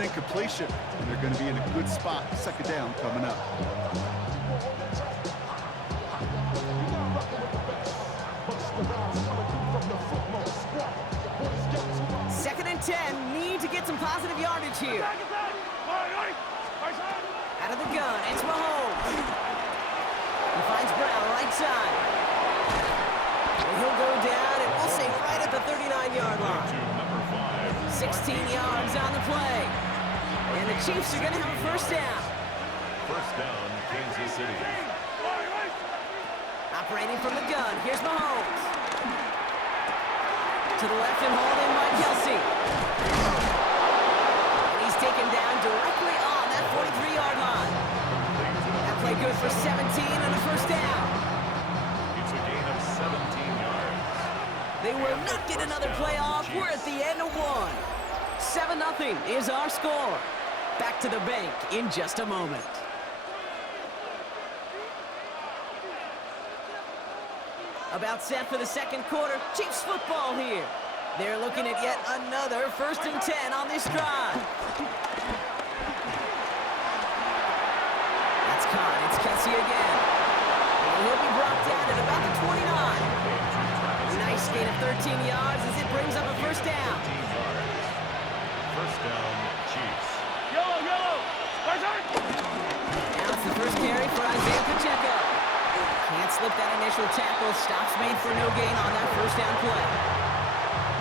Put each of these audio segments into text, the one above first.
an incompletion, and they're going to be in a good spot. Second down coming up. Second and 10. Need to get some positive yardage here. Out of the gun, it's Mahomes. He finds Brown right side. And he'll go down, and we'll say right at the 39-yard line. 16 yards on the play. And the Chiefs are going to have a first down. First down, Kansas City. Operating from the gun, here's Mahomes. To the left and hauled in by Kelsey. And he's taken down directly on that 43-yard line. That play good for 17 and a first down. It's a gain of 17 yards. They will not get another play off. We're at the end of one. 7-0 is our score. Back to the bank in just a moment. About set for the second quarter. Chiefs football here. They're looking at yet another first and 10 on this drive. That's caught. It's Kelsey again. And he'll be brought down at about the 29. Nice gain of 13 yards as it brings up a first down. First down, Chiefs. Now it's the first carry for Isaiah Pacheco. Can't slip that initial tackle. Stops made for no gain on that first down play.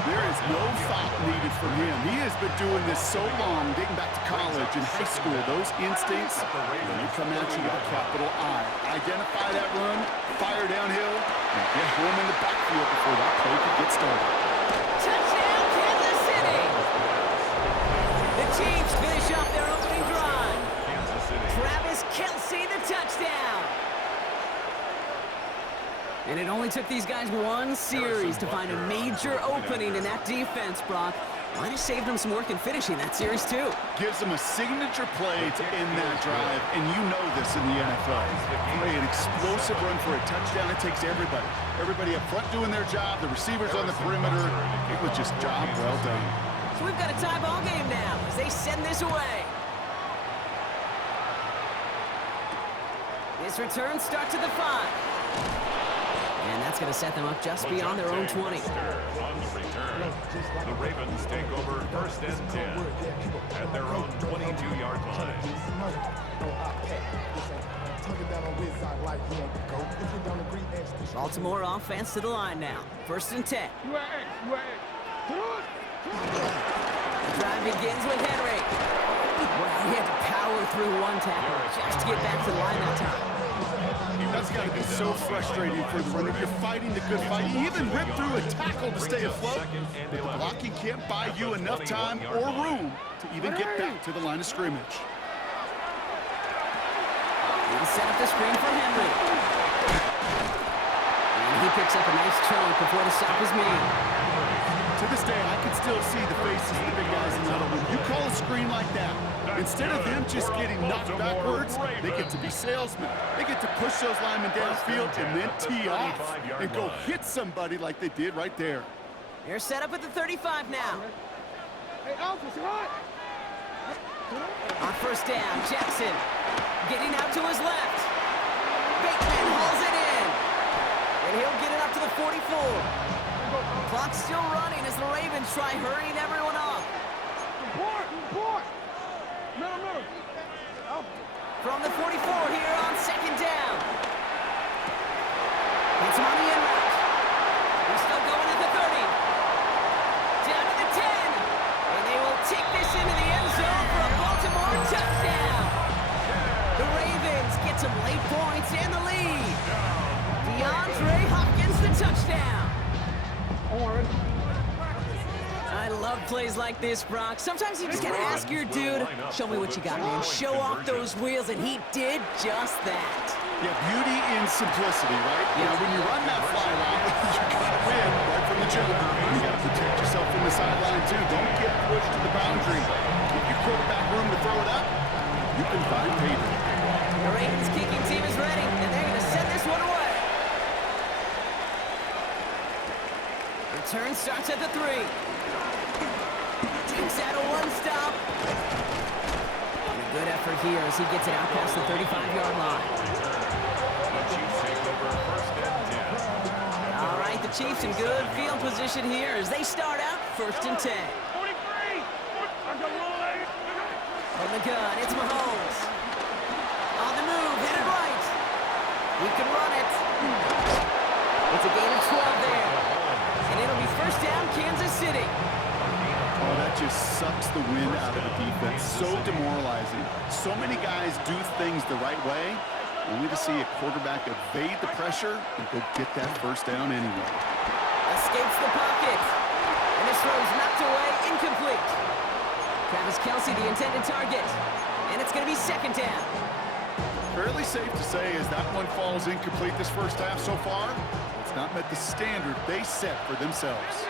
There is no thought needed from him. He has been doing this so long, dating back to college and high school. Those instincts, when they come at you with a capital I. Identify that run, fire downhill, and get home in the backfield before that play could get started. Touchdown, Kansas City! The Chiefs finish off their opening drive. Kansas City. Travis Kelce, the touchdown. And it only took these guys one series to find a major opening in that defense, Brock. Might have saved them some work in finishing that series, too. Gives them a signature play to end that drive, and you know this in the NFL. Play an explosive run for a touchdown. It takes everybody. Everybody up front doing their job, the receivers on the perimeter. It was just job well done. So we've got a tie ball game now as they send this away. This return starts at the 5. And that's going to set them up just beyond their own 20. On the return, the Ravens take over first and 10 at their own 22-yard line. Baltimore offense to the line now. First and 10. The drive begins with Henry. Well, he had to power through one tackle just to get back to the line that time. That's got to be so frustrating for the runner. You're fighting the good fight. You even rip through a tackle to stay afloat. But the blocking can't buy you enough time or room to even get back to the line of scrimmage. He set up the screen for Henry. And he picks up a nice chunk before the stop is made. To this day, I can still see the faces of the big guys in the huddle. When you call a screen like that, instead of them just getting knocked backwards, they get to be salesmen. They get to push those linemen downfield and then tee off and go hit somebody like they did right there. They're set up at the 35 now. On first down, Jackson getting out to his left. Bateman hauls it in. And he'll get it up to the 44. Clock's still running as the Ravens try hurrying everyone up. From the 44 here on second down. It's him on the end route. He's still going at the 30. Down to the 10. And they will take this into the end zone for a Baltimore touchdown. The Ravens get some late points and the lead. DeAndre Hopkins, the touchdown. I love plays like this, Brock. Sometimes you just gotta ask your dude, show me what you got, man. Show off those wheels, and he did just that. Yeah, beauty in simplicity, right? You know, when you run that fly route, you gotta win right from the jump. You gotta protect yourself from the sideline, too. Don't get pushed to the boundary. Give your quarterback room to throw it up. You can find payment. The Ravens kicking team is ready, and they're gonna send this one away. Return starts at the 3. Takes out a one-stop. Good effort here as he gets it out past the 35-yard line. The Chiefs take over first and 10. All right, the Chiefs in good field position here as they start out first and 10. From the gun, it's Mahomes. On the move, headed right. He can run it. It's a gain of 12 there. And it'll be first down, Kansas City. Oh, that just sucks the wind out of the defense. So demoralizing. So many guys do things the right way, only to see a quarterback evade the pressure and go get that first down anyway. Escapes the pocket. And this throw's knocked away, incomplete. Travis Kelce, the intended target. And it's going to be second down. Fairly safe to say as that one falls incomplete this first half so far, it's not met the standard they set for themselves.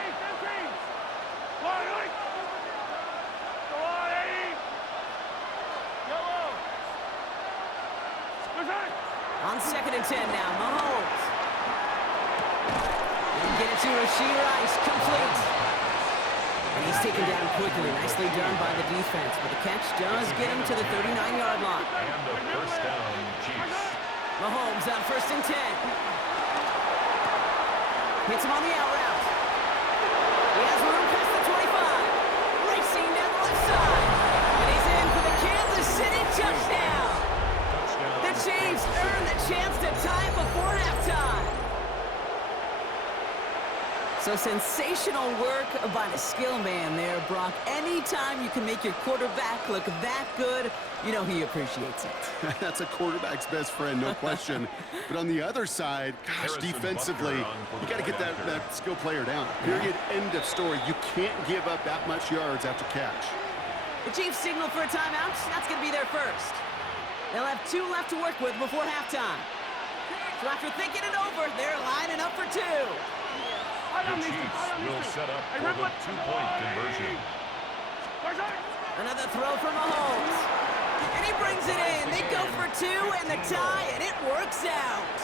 On second and 10 now, Mahomes. And get it to Rashee Rice, complete. And he's taken down quickly. Nicely done by the defense. But the catch does get him to the 39-yard line. And the first down, Chiefs. Mahomes on first and 10. Hits him on the out route. He has room past the 25. Racing down the left side. And he's in for the Kansas City touchdown. The Chiefs earn the chance to tie before halftime. So sensational work by the skill man there, Brock. Anytime you can make your quarterback look that good, you know he appreciates it. That's a quarterback's best friend, no question. But on the other side, gosh, defensively, you got to get that skill player down. Period, end of story. You can't give up that much yards after catch. The Chiefs signal for a timeout. That's going to be their first. They'll have 2 left to work with before halftime. So after thinking it over, they're lining up for 2. The Chiefs will set up for the 2-point conversion. Another throw for Mahomes. And he brings it in. They go for 2 and the tie, and it works out.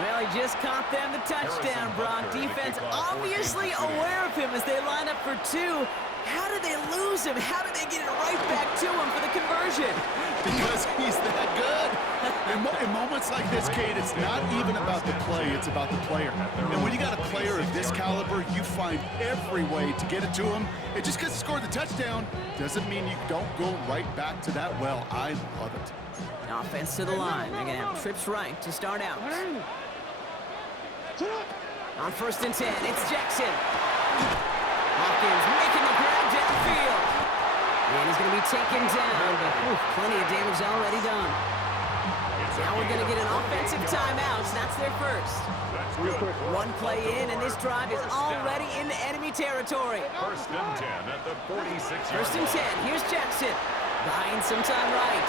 Well, he just caught them the touchdown, Brock. Defense obviously aware of him as they line up for 2. How did they lose him? How did they get it right back to him for the conversion? Because he's that good. In moments like this, Kate, it's not even about the play, it's about the player. And when you got a player of this caliber, you find every way to get it to him. And just because he scored the touchdown doesn't mean you don't go right back to that well. I love it. Offense to the line. They're going to have trips right to start out. On first and 10, it's Jackson. Hopkins making the grab downfield. And he's going to be taken down, but plenty of damage already done. Now we're going to get an offensive timeout. That's their first. One play in, and this drive is already into enemy territory. First and 10 at the 46-yard First and 10. Here's Jackson. Buying some time right.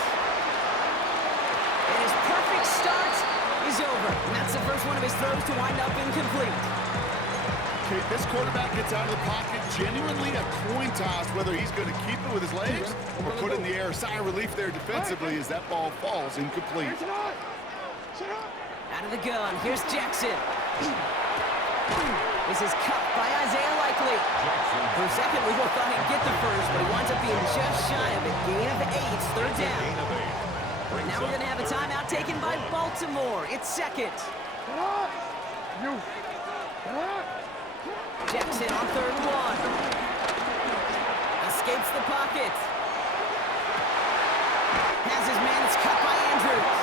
And his perfect start is over. And that's the first one of his throws to wind up incomplete. Okay, this quarterback gets out of the pocket, genuinely a coin toss, whether he's going to keep it with his legs or put it in the air. Sigh of relief there defensively as that ball falls incomplete. Out of the gun, here's Jackson. This is cut by Isaiah Likely. For a second, we both thought he'd get the first, but he winds up being just shy of it. Gain of 8, third down. Now we're going to have a timeout taken by Baltimore. It's second. Jackson on third and 1. Escapes the pocket. Has his man. It's cut by Andrews.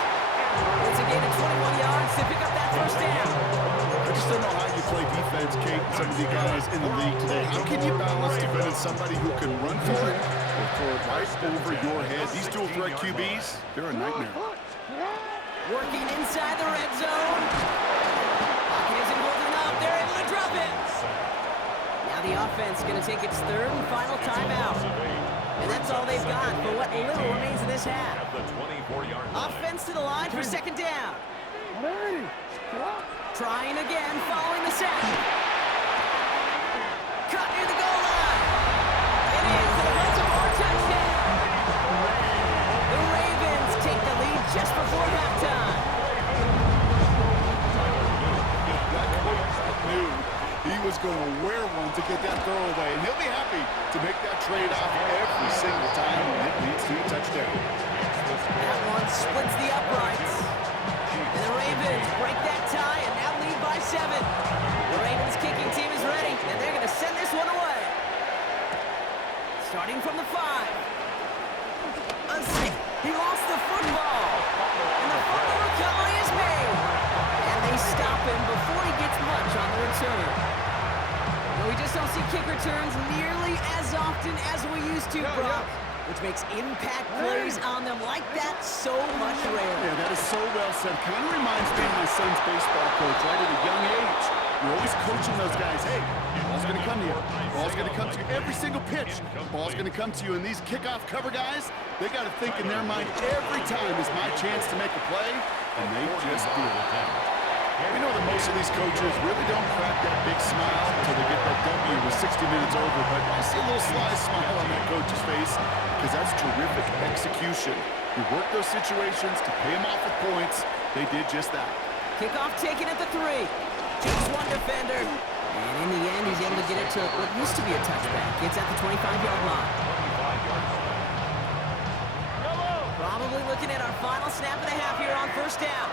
It's a gain of 21 yards to pick up that first down. I just don't know how you play defense, Kate, and some of the guys in the league today. How can you balance defending somebody who can run for it or throw it right over your head? These dual threat QBs, they're a nightmare. Working inside the red zone. Pocket isn't holding up. They're able to drop it. Now the offense going to take its third and final timeout. And that's all they've got for what little remains in this half. Offense to the line for second down. Trying again, following the sack. Cut near the goal line. It is the Baltimore touchdown. The Ravens take the lead just before halftime. He was going to wear one to get that throwaway, and he'll be happy to make that trade-off every single time when it leads to a coming from the 5. He lost the football. And the fumble recovery is made. And they stop him before he gets much on the return. Well, we just don't see kick returns nearly as often as we used to, Brock. Which makes impact plays on them like that so much rarer. Yeah, that is so well said. Kind of reminds me of my son's baseball coach, right at a young age. You're always coaching those guys. Hey, ball's going to come to you. Ball's going to come to you. Every single pitch, ball's going to come to you. And these kickoff cover guys, they got to think in their mind every time is my chance to make a play, and they just do it. We know that most of these coaches really don't crack that big smile until they get that W with 60 minutes over, but I see a little sly smile on that coach's face because that's terrific execution. You work those situations to pay them off with points. They did just that. Kickoff taken at the 3. Just one defender. And in the end, he's able to get it to what used to be a touchback. It's at the 25-yard line. Probably looking at our final snap and a half here on first down.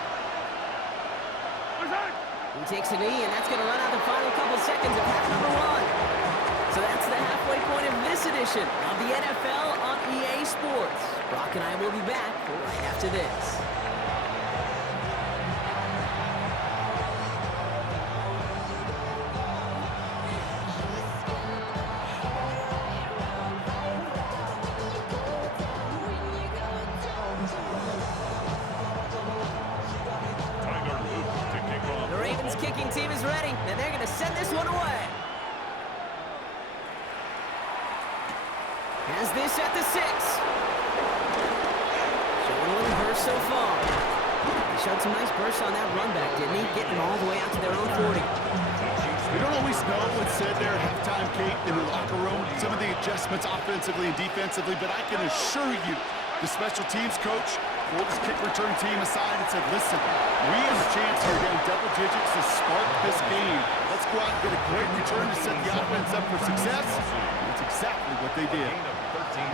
He takes a knee, and that's going to run out the final couple seconds of half number 1. So that's the halfway point of this edition of the NFL on EA Sports. Brock and I will be back right after this. Kicking team is ready, and they're going to send this one away. Has this at the 6. Showing a little burst so far. He showed some nice bursts on that run back, didn't he? Getting them all the way out to their own 40. We don't always know what's said there at halftime, Kate, in the locker room. Some of the adjustments offensively and defensively, but I can assure you, the special teams coach pulled his kick return team aside and said, listen, we have a chance here down double digits to spark this game. Let's go out and get a great return to set the offense up for success. And that's exactly what they did.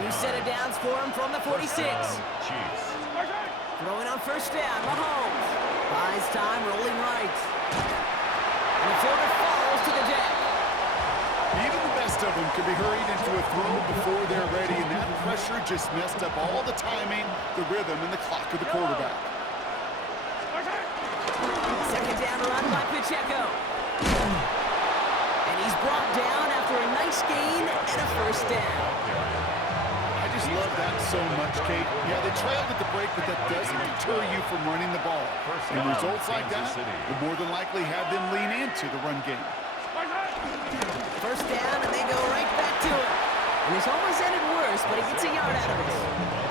New set of downs for him from the 46. Throwing on first down, Mahomes. Buys time, rolling right. And the fielder falls to the deck. Even the best of them can be hurried into a throw before they're ready, and that pressure just messed up all the timing, the rhythm, and the clock of the quarterback. Second down run by Pacheco. And he's brought down after a nice gain and a first down. I just love that so much, Kate. Yeah, they trailed at the break, but that doesn't deter you from running the ball. And results like that will more than likely have them lean into the run game. First down, and they go right back to it. And this almost ended worse, but he gets a yard out of it.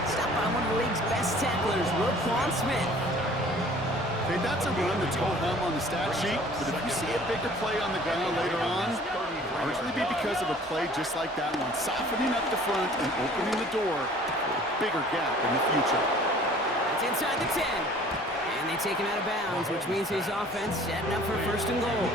Stopped by one of the league's best tacklers, Roquan Smith. Hey, that's a run that's ho-hum on the stat sheet, but if you see a bigger play on the ground later on, largely be because of a play just like that one, softening up the front and opening the door for a bigger gap in the future. It's inside the 10. And they take him out of bounds, which means his offense setting up for first and goal.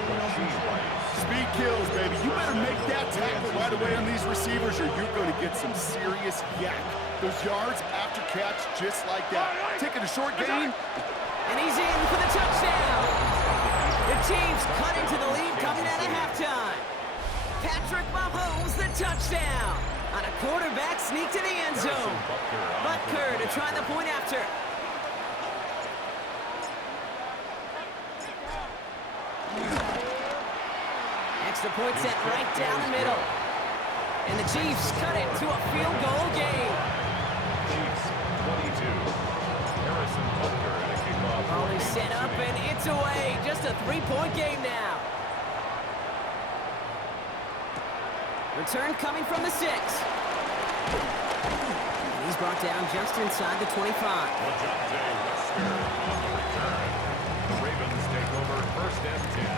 Speed kills, baby. You better make that tackle right away on these receivers or you're going to get some serious yak. Those yards after catch just like that. Taking a short gain. And he's in for the touchdown. The Chiefs cut into the lead coming out of halftime. Patrick Mahomes, the touchdown. On a quarterback sneak to the end zone. Butker to try the point after. Extra point set right down the middle. And the Chiefs cut it to a field goal game. Chiefs 22. Harrison Butker at a kickoff. Already set up and it's away. Just a 3-point game now. Return coming from the 6. And he's brought down just inside the 25. LaJonte Wester on the return. The Ravens take over first and 10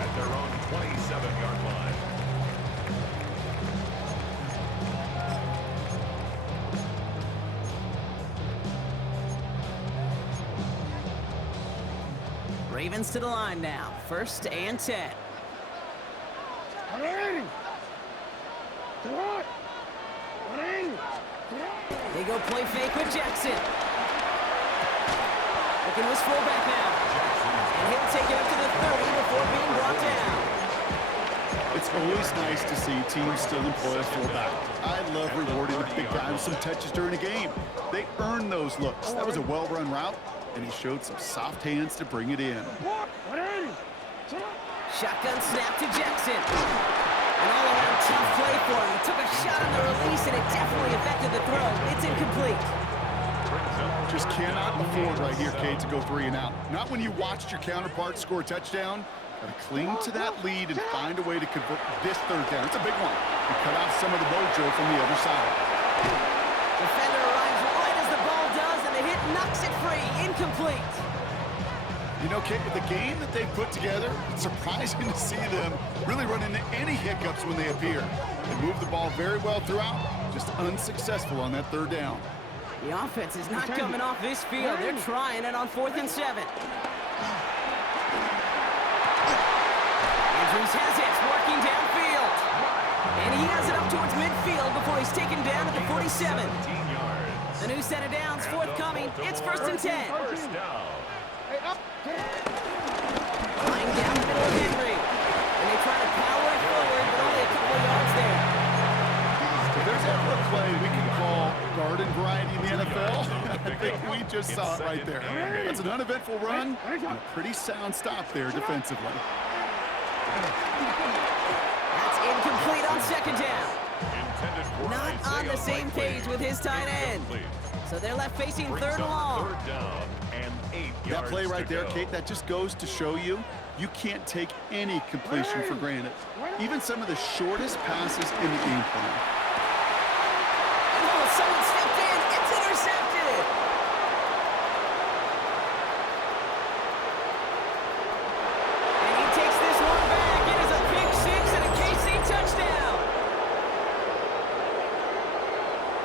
at their own 27-yard line. Ravens to the line now. First and 10. They go play fake with Jackson. Looking to his fullback now. And he'll take it up to the 30 before being brought down. It's always nice to see teams still employ a fullback. I love rewarding the big guy with some touches during a game. They earn those looks. That was a well-run route, and he showed some soft hands to bring it in. Shotgun snap to Jackson. An all-around tough play for him. He took a shot on the release, and it definitely affected the throw. It's incomplete. Just cannot afford right here, Kate, to go 3 and out. Not when you watched your counterpart score a touchdown. Got to cling to that lead and find a way to convert this third down. It's a big one. And cut off some of the mojo from the other side. Defender arrives right as the ball does, and the hit knocks it free. Incomplete. You know, Kate, with the game that they've put together, it's surprising to see them really run into any hiccups when they appear. They move the ball very well throughout, just unsuccessful on that third down. The offense is not coming off this field. They're trying it on 4th and 7. Andrews has it, working downfield. And he has it up towards midfield before he's taken down at the 47. The new set of downs forthcoming. It's 1st and 10. Flying down the middle of Henry. And they try to power it forward, but only a couple of yards there. If there's ever a play we can call garden variety in the NFL, I think we just saw it right there. That's an uneventful run and a pretty sound stop there defensively. That's incomplete on 2nd down. Not on the same page with his tight end. So they're left facing 3rd and long. That play right there, Kate, that just goes to show you can't take any completion for granted. Even some of the shortest passes in the game plan. Oh, someone stepped in. It's intercepted. And he takes this one back. It is a big 6 and a KC touchdown.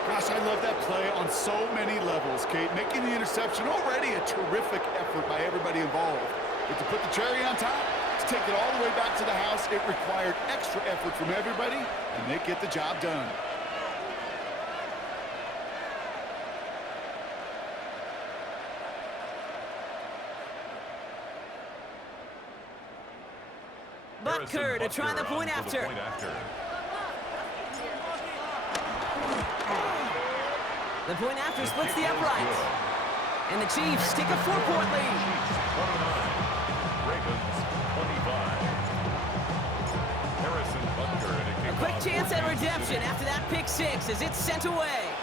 Gosh, I love that play on so many levels, Kate. Making the interception already a terrific effort by everybody involved. But to put the cherry on top, to take it all the way back to the house, it required extra effort from everybody, and they get the job done. Butker to try the point after. The point after splits the uprights. And the Chiefs take a 4-point lead. A quick chance at redemption after that pick 6 as it's sent away.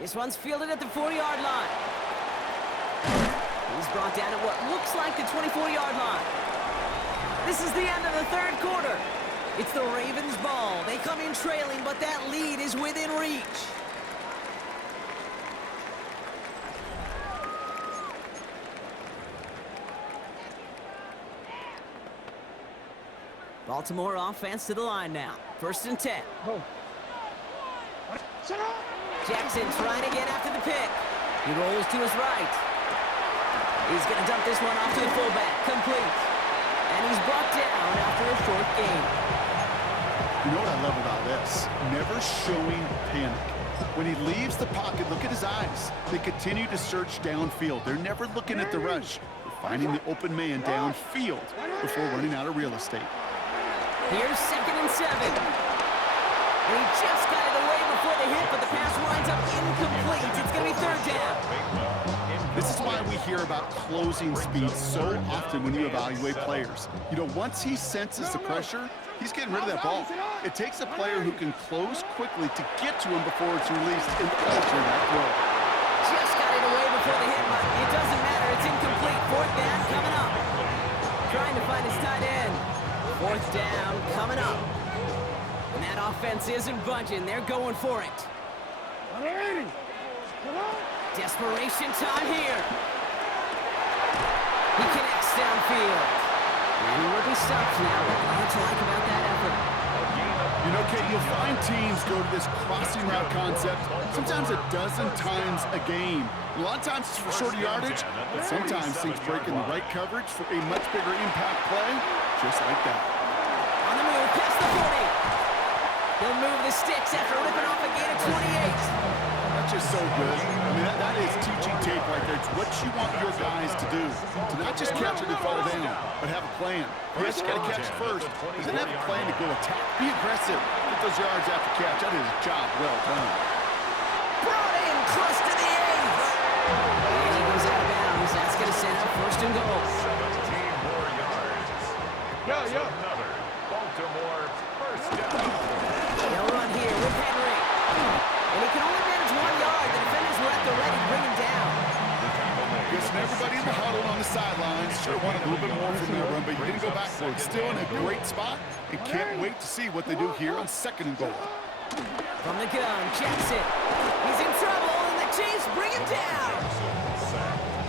This one's fielded at the 4-yard line. He's brought down at what looks like the 24-yard line. This is the end of the 3rd quarter. It's the Ravens' ball. They come in trailing, but that lead is within reach. Baltimore offense to the line now. 1st and 10. Jackson trying to get after the pick. He rolls to his right. He's going to dump this one off to the fullback. Complete. And he's brought down after a short gain. You know what I love about this? Never showing panic. When he leaves the pocket, look at his eyes. They continue to search downfield. They're never looking at the rush. They're finding the open man downfield before running out of real estate. Here's 2nd and 7. And he just got it away before the hit, but the pass winds up incomplete. It's going to be 3rd down. This is why we hear about closing speed so often when you evaluate players. You know, once he senses the pressure, he's getting rid of that ball. It takes a player who can close quickly to get to him before it's released and alter that throw. Just got it away before the hit, but it doesn't matter. It's incomplete. 4th down coming up. Trying to find his tight end. 4th down coming up. And that offense isn't budging. They're going for it. Desperation time here. He connects downfield. And he will be stopped now. What do you like about that effort? You know, Kate, you'll find teams go to this crossing route concept sometimes a dozen times a game. A lot of times it's for shorter yardage, but sometimes things break in the right coverage for a much bigger impact play, just like that. On the move, past the 40. He'll move the sticks after ripping off a gain of 28. That that's just so good. I mean, that is teaching tape right there. It's what you want your guys to do. To not just catch it and fall down, but have a plan. Yes, you got to catch it first. But then have a plan to go attack. Be aggressive. Get those yards after catch. That is a job well done. Brought in close to the 8. And he goes out of bounds. That's going to set up first and goal. 17 more yards. That's another Baltimore first down. They'll run here with Henry. And he can only manage 1 yard. The defenders were at the ready to bring him down. Guessing everybody in the huddle on the sidelines should have wanted a little bit more from that run, but you didn't go backwards. Still in a great spot, and can't wait to see what they do here on 2nd and goal. From the gun, Jackson. He's in trouble, and the Chiefs bring him down.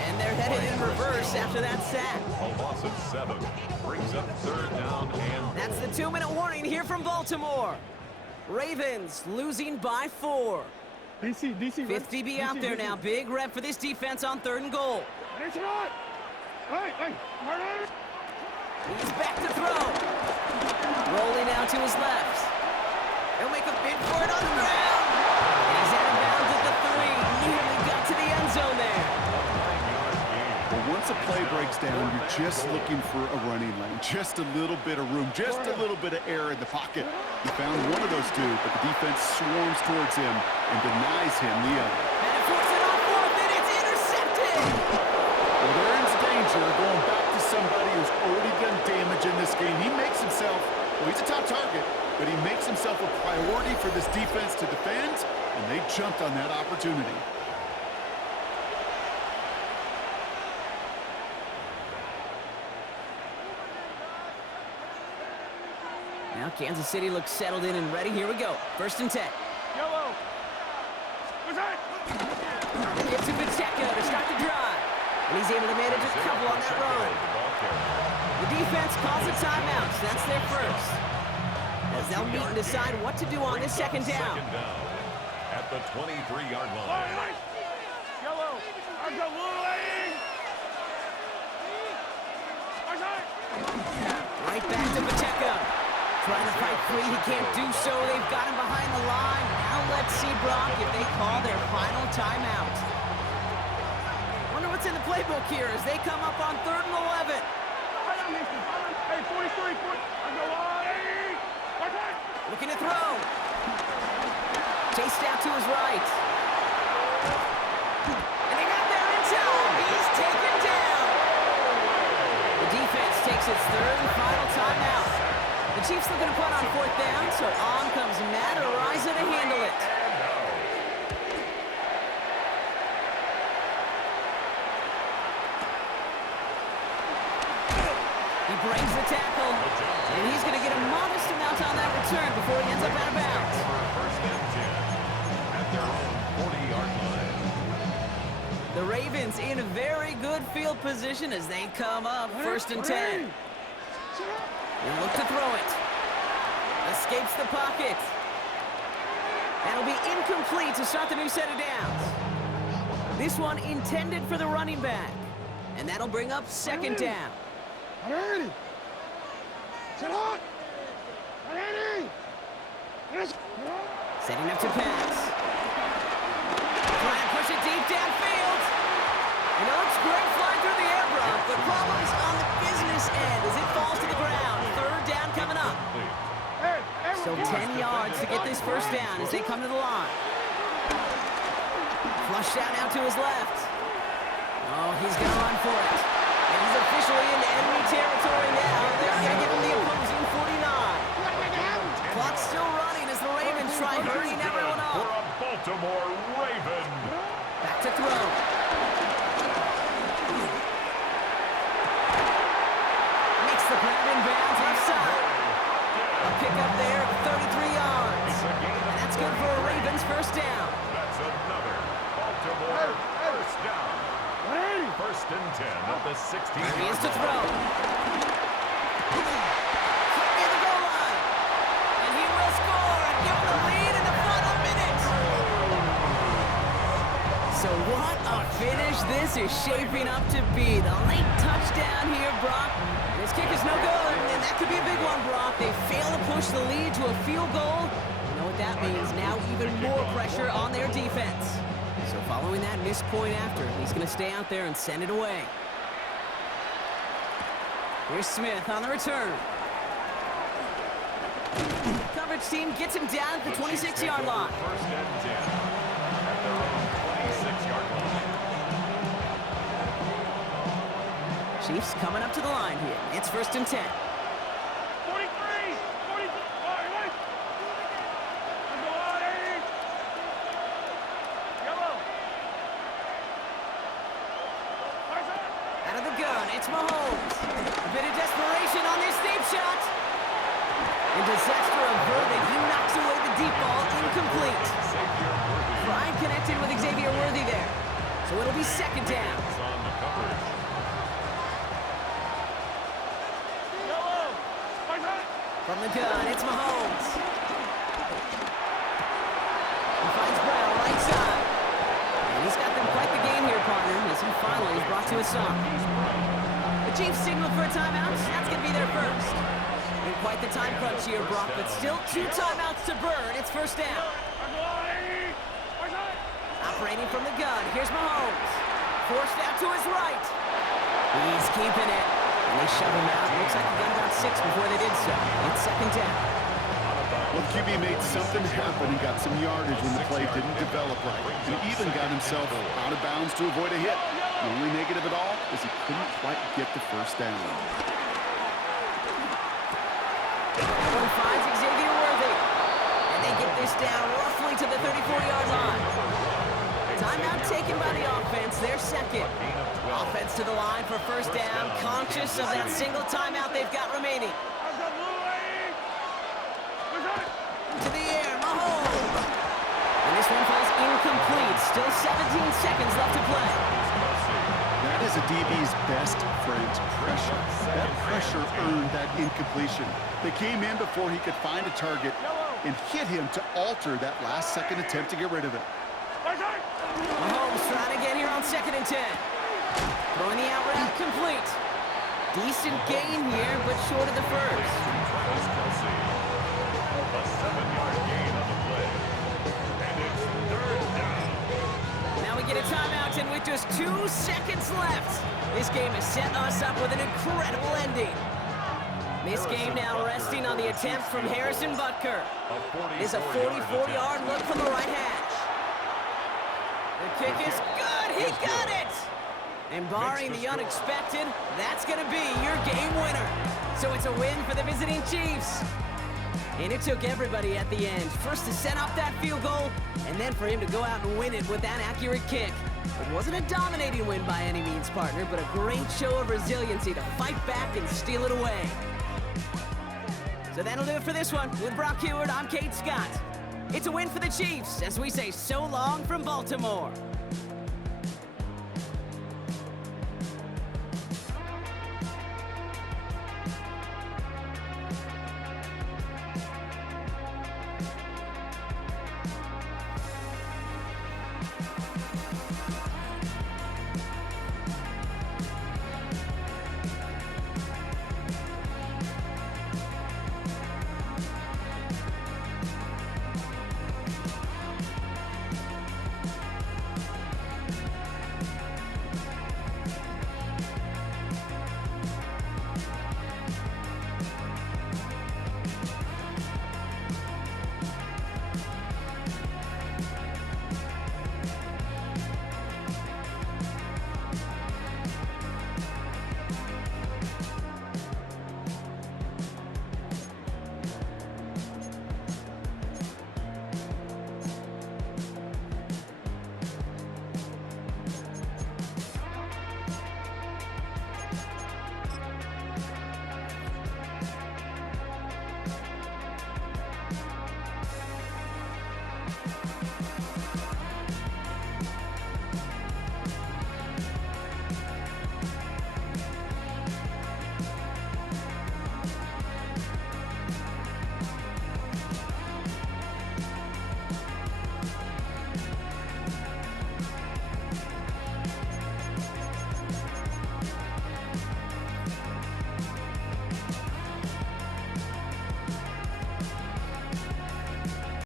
And they're headed in reverse after that sack. A loss of 7 brings up 3rd down and That's the 2-minute warning here from Baltimore. Ravens losing by 4. DC, 5 DB out there now. Big rep for this defense on 3rd and goal. He's back to throw. Rolling out to his left. He'll make a bid for it on the ground. And he's out of bounds at the 3. Nearly got to the end zone there. Well, once a play breaks down, you're just looking for a running lane. Just a little bit of room, just a little bit of air in the pocket. He found one of those two, but the defense swarms towards him and denies him the other. And it forces it on 4th, and it's intercepted. Well, they're in danger of going back to somebody who's already done damage in this game. He makes himself, well, he's a top target, but he makes himself a priority for this defense to defend, and they jumped on that opportunity. Now Kansas City looks settled in and ready. Here we go. 1st and 10. Yellow. What's that? Gives to Pacheco to start the drive. And he's able to manage a couple on that run. The defense calls a timeout. So that's their first. As they'll meet and decide what to do on this 2nd down. At the 23-yard line. Yellow. I'm the lane. Right back to Pacheco. Trying to fight free. He can't do so. They've got him behind the line. Now let's see, Brock, if they call their final timeout. Wonder what's in the playbook here as they come up on 3rd and 11. Hey, 43, I'm the line. Looking to throw. Chased out to his right. And they got there in time. He's taken down. The defense takes its 3rd and final timeout. The Chiefs looking to punt on 4th down, so on comes Matt Ariza to handle it. He breaks the tackle, and he's going to get a modest amount on that return before he ends up out of bounds. First and 10 at their own 40-yard line. The Ravens in a very good field position as they come up 1st and 10. He'll look to throw it. Escapes the pocket. That'll be incomplete to start the new set of downs. This one intended for the running back. And that'll bring up 2nd down. Setting up to pass. Trying to push it deep downfield. And it looks great flying through the air, Brock, but problems on the business end as it falls to the ground. 3rd down coming up. So 10 yards to get this 1st down as they come to the line. Flushed out now to his left. Oh, he's going to run for it. And he's officially in enemy territory now. They're going to give him the opposing 49. Clock's still running as the Ravens try hurrying everyone For up. a Baltimore Raven. Back to throw. Makes the grab in bounds left side. A pickup there of 33 yards. And that's good for a Ravens 1st down. That's another Baltimore first down. 1st and 10 at the 16. Here he is to throw. Cut near the goal line. And he will score and give them the lead in the final minute. So what a finish this is shaping up to be. The late touchdown here, Brock. This kick is no good, and that could be a big one, Brock. They fail to push the lead to a field goal. You know what that means. Now even even more pressure on their defense. So following that missed point after, he's going to stay out there and send it away. Here's Smith on the return. Coverage team gets him down at the 26-yard line. First and 10 at their own 26-yard line. Chiefs coming up to the line here. It's first and 10. 43! 42! All right, wait! Let's go on, 80! Yellow! Out of the gun, it's Mahomes. A bit of desperation on this deep shot. And disaster averted. He knocks away the deep ball, incomplete. Fry connected with Xavier Worthy there. So it'll be second down. On the coverage. Yellow! From the gun, it's Mahomes. He finds Brown right side. And he's got them quite the game here, partner, as he finally is brought to a stop. The Chiefs signal for a timeout. That's going to be their first. In quite the time crunch here, Brock, but still 2 timeouts to burn. It's first down. Operating from the gun, here's Mahomes. Forced out to his right. He's keeping it. And they shove him out. Looks like the gun got 6 before they did so. It's second down. Well, QB made something happen and got some yardage when the play didn't develop right. He even got himself out of bounds to avoid a hit. The only negative at all is he couldn't quite get the first down. That one finds Xavier Worthy. And they get this down roughly to the 34-yard line. Timeout taken by the offense, their second. Offense to the line for first down, conscious of that single timeout they've got remaining. To the air, Mahomes. And this one falls incomplete. Still 17 seconds left to play. That is a DB's best friend, pressure. That pressure earned that incompletion. They came in before he could find a target and hit him to alter that last-second attempt to get rid of it. Mahomes trying to get here on second and 10. Throwing the out route complete. Decent gain here, but short of the first. Travis Kelce. A 7-yard gain on the play. And it's third down. Now we get a timeout, and with just 2 seconds left, this game has set us up with an incredible ending. This game now resting on the attempt from Harrison Butker. It is a 44-yard look from the right hash. The kick is good. He got it. And barring the unexpected, that's going to be your game winner. So it's a win for the visiting Chiefs. And it took everybody at the end. First to set up that field goal, and then for him to go out and win it with that accurate kick. It wasn't a dominating win by any means, partner, but a great show of resiliency to fight back and steal it away. So that'll do it for this one. With Brock Heward, I'm Kate Scott. It's a win for the Chiefs as we say so long from Baltimore.